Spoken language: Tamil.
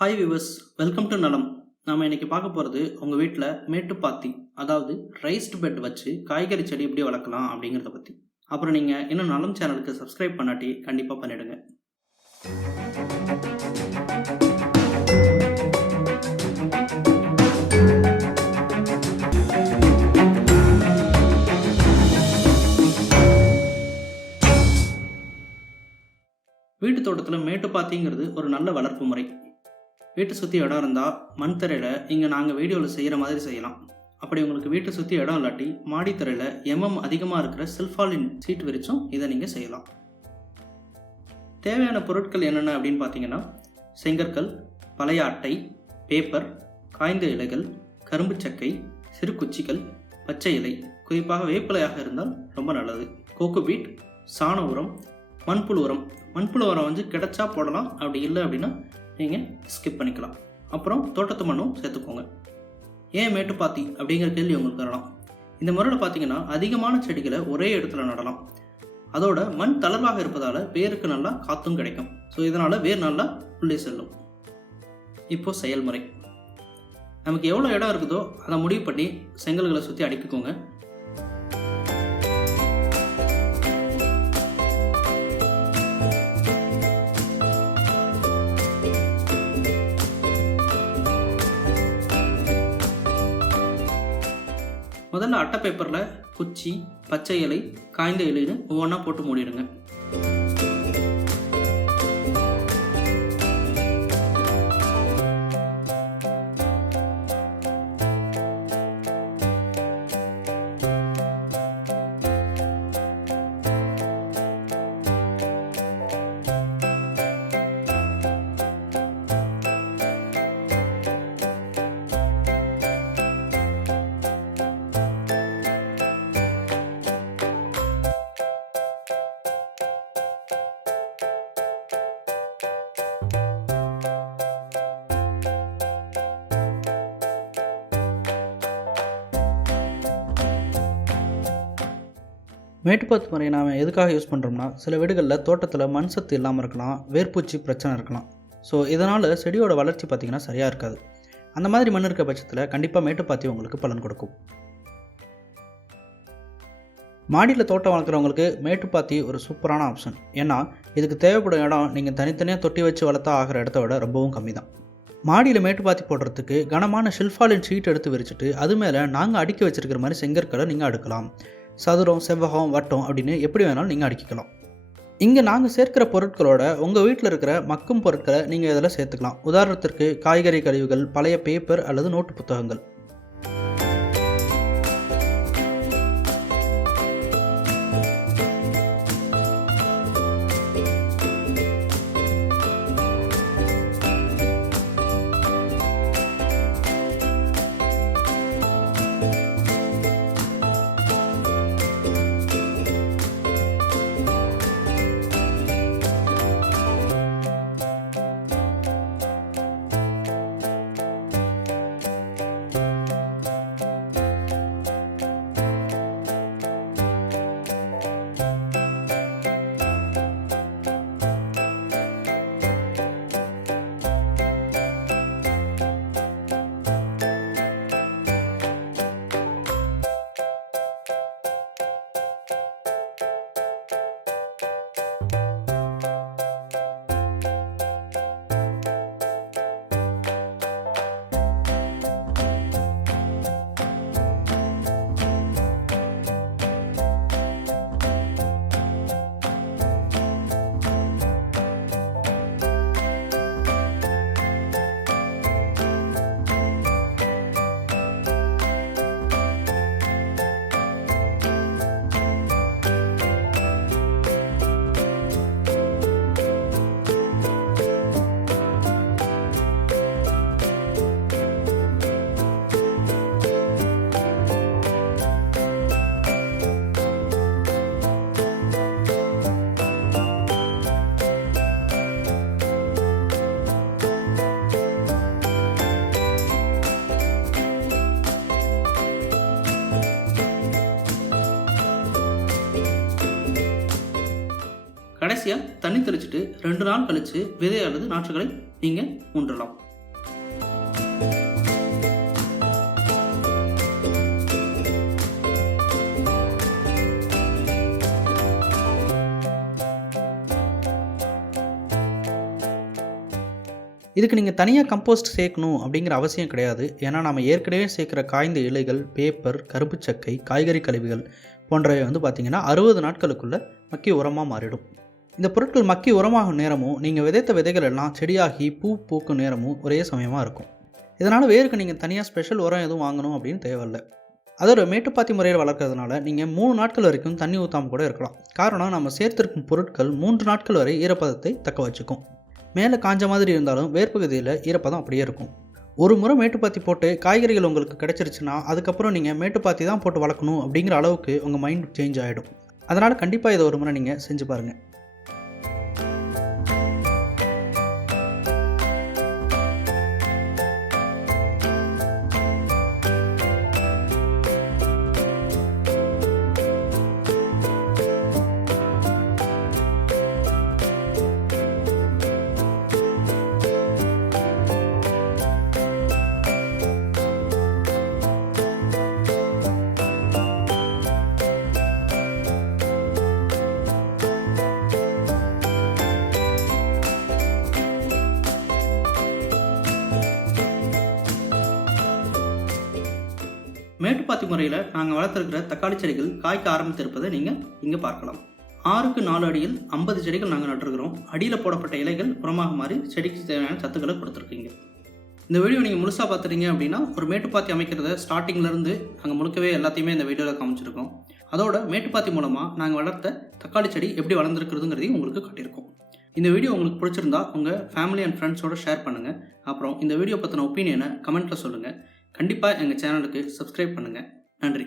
ஹாய் விவர்ஸ், வெல்கம் டு நலம். நாம் இன்னைக்கு பார்க்க போகிறது உங்கள் வீட்டில் மேட்டுப்பாத்தி, அதாவது ரைஸ்டு பெட் வச்சு காய்கறி செடி எப்படி வளர்க்கலாம் அப்படிங்கிறத பற்றி. அப்புறம் நீங்கள் இன்னும் நலம் சேனலுக்கு சப்ஸ்கிரைப் பண்ணாட்டி கண்டிப்பாக பண்ணிவிடுங்க. வீட்டு தோட்டத்தில் மேட்டுப்பாத்திங்கிறது ஒரு நல்ல வளர்ப்பு முறை. வீட்டை சுற்றி இடம் இருந்தால் மண் தரையில் இங்கே நாங்கள் வீடியோவில் செய்கிற மாதிரி செய்யலாம். அப்படி உங்களுக்கு வீட்டை சுற்றி இடம் இல்லாட்டி மாடித்தரையில் அதிகமாக இருக்கிற சில்ஃபாலின் சீட் விரிச்சும் இதை நீங்கள் செய்யலாம். தேவையான பொருட்கள் என்னென்ன அப்படின்னு பார்த்தீங்கன்னா, செங்கற்கள், பழைய அட்டை, பேப்பர், காய்ந்த இலைகள், கரும்பு சக்கை, சிறு குச்சிகள், பச்சை இலை, குறிப்பாக வேப்பிலையாக இருந்தால் ரொம்ப நல்லது, கோகோபீட், சாண உரம், மண்புழு உரம். மண்புழு உரம் கிடைச்சா போடலாம், அப்படி இல்லை அப்படின்னா நீங்கள் ஸ்கிப் பண்ணிக்கலாம். அப்புறம் தோட்டத்து மண்ணும் சேர்த்துக்கோங்க. ஏன் மேட்டுப்பாத்தி அப்படிங்கிற கேள்வி உங்களுக்கு வரலாம். இந்த முறையில் பார்த்தீங்கன்னா அதிகமான செடிகளை ஒரே இடத்துல நடலாம். அதோட மண் தளர்வாக இருப்பதால் வேருக்கு நல்லா காற்றும் கிடைக்கும். ஸோ இதனால் வேர் நல்லா உள்ளே செல்லும். இப்போது செயல்முறை. நமக்கு எவ்வளோ இடம் இருக்குதோ அதை முடிவு பண்ணி செங்கல்களை சுற்றி அடுக்கிக்கோங்க. முதல்ல அட்டை பேப்பரில் குச்சி, பச்சை இலை, காய்ந்த இலைன்னு ஒவ்வொன்றா போட்டு மூடிடுங்க. மேட்டுப்பாத்தி முறையை நாம் எதுக்காக யூஸ் பண்ணுறோம்னா, சில வீடுகளில் தோட்டத்தில் மண் சத்து இல்லாமல் இருக்கலாம், வேர்பூச்சி பிரச்சனை இருக்கலாம். ஸோ இதனால் செடியோட வளர்ச்சி பார்த்திங்கன்னா சரியாக இருக்காது. அந்த மாதிரி மண் இருக்க பட்சத்தில் கண்டிப்பாக மேட்டுப்பாத்தி உங்களுக்கு பலன் கொடுக்கும். மாடியில் தோட்டம் வளர்க்குறவங்களுக்கு மேட்டுப்பாத்தி ஒரு சூப்பரான ஆப்ஷன். ஏன்னா இதுக்கு தேவைப்படும் இடம் நீங்கள் தனித்தனியாக தொட்டி வச்சு வளர்த்தா ஆகிற இடத்த விட ரொம்பவும் கம்மி தான். மாடியில் மேட்டுப்பாத்தி போடுறதுக்கு கனமான ஷில்ஃபாலின் ஷீட் எடுத்து விரிச்சிட்டு அது மேலே நாங்கள் அடுக்கி வச்சுருக்கிற மாதிரி செங்கற்களை நீங்கள் அடுக்கலாம். சதுரம், செவ்வகம், வட்டம் அப்படின்னு எப்படி வேணாலும் நீங்கள் அடுக்கிக்கலாம். இங்கே நாங்கள் சேர்க்கிற பொருட்களோட உங்கள் வீட்டில் இருக்கிற மக்கும் பொருட்களை நீங்கள் இதில் சேர்த்துக்கலாம். உதாரணத்திற்கு காய்கறி கழிவுகள், பழைய பேப்பர் அல்லது நோட்டு புத்தகங்கள். கடைசியாக தண்ணி தெளிச்சுட்டு 2 நாள் கழித்து விதை அல்லது நாற்றுகளை நீங்கள் ஊன்றலாம். இதுக்கு நீங்கள் தனியாக கம்போஸ்ட் சேர்க்கணும் அப்படிங்கிற அவசியம் கிடையாது. ஏன்னா நம்ம ஏற்கனவே சேர்க்குற காய்ந்த இலைகள், பேப்பர், கரும்புச்சக்கை, காய்கறி கழிவுகள் போன்றவை பார்த்திங்கன்னா 60 நாட்களுக்குள்ளே மக்கி உரமாக மாறிடும். இந்த பொருட்கள் மக்கி உரமாகும் நேரமும் நீங்கள் விதைத்த விதைகள் எல்லாம் செடியாகி பூ பூக்கும் நேரமும் ஒரே சமயமாக இருக்கும். இதனால் வேருக்கு நீங்கள் தனியாக ஸ்பெஷல் உரம் எதுவும் வாங்கணும் அப்படின்னு தேவையில்லை. அதோட மேட்டுப்பாத்தி முறையில் வளர்க்குறதுனால நீங்கள் 3 நாட்கள் வரைக்கும் தண்ணி ஊற்றாமல் கூட இருக்கலாம். காரணம், நம்ம சேர்த்திருக்கும் பொருட்கள் 3 நாட்கள் வரை ஈரப்பதத்தை தக்க வச்சுக்கும். மேலே காஞ்ச மாதிரி இருந்தாலும் வேர்ப்பகுதியில் ஈரப்பதம் அப்படியே இருக்கும். ஒரு முறை மேட்டுப்பாத்தி போட்டு காய்கறிகள் உங்களுக்கு கிடைச்சிருச்சுன்னா அதுக்கப்புறம் நீங்கள் மேட்டுப்பாத்தி தான் போட்டு வளர்க்கணும் அப்படிங்கிற அளவுக்கு உங்கள் மைண்ட் சேஞ்ச் ஆகிடும். அதனால் கண்டிப்பாக இதை ஒரு முறை நீங்கள் செஞ்சு பாருங்கள். மேட்டுப்பாத்தி முறையில் நாங்கள் வளர்த்துருக்கிற தக்காளி செடிகள் காய்க்க ஆரம்பித்திருப்பதை நீங்கள் இங்கே பார்க்கலாம். 6க்கு 4 அடியில் 50 செடிகள் நாங்கள் நட்டுருக்கிறோம். அடியில் போடப்பட்ட இலைகள் உரமாக மாறி செடிக்கு தேவையான சத்துக்களை கொடுத்துருக்கீங்க. இந்த வீடியோ நீங்கள் முழுசாக பார்த்துட்டீங்க அப்படின்னா ஒரு மேட்டுப்பாத்தி அமைக்கிறத ஸ்டார்டிங்லேருந்து நாங்கள் முழுக்கவே எல்லாத்தையுமே இந்த வீடியோவில் காமிச்சிருக்கோம். அதோட மேட்டுப்பாத்தி மூலமாக நாங்கள் வளர்த்த தக்காளி செடி எப்படி வளர்ந்துருக்குறதுங்கிறதையும் உங்களுக்கு காட்டியிருக்கோம். இந்த வீடியோ உங்களுக்கு பிடிச்சிருந்தா உங்கள் ஃபேமிலி அண்ட் ஃப்ரெண்ட்ஸோட ஷேர் பண்ணுங்கள். அப்புறம் இந்த வீடியோ பற்றின ஒப்பீனியனை கமெண்ட்டில் சொல்லுங்கள். கண்டிப்பாக எங்கள் சேனலுக்கு சப்ஸ்கிரைப் பண்ணுங்கள். நன்றி.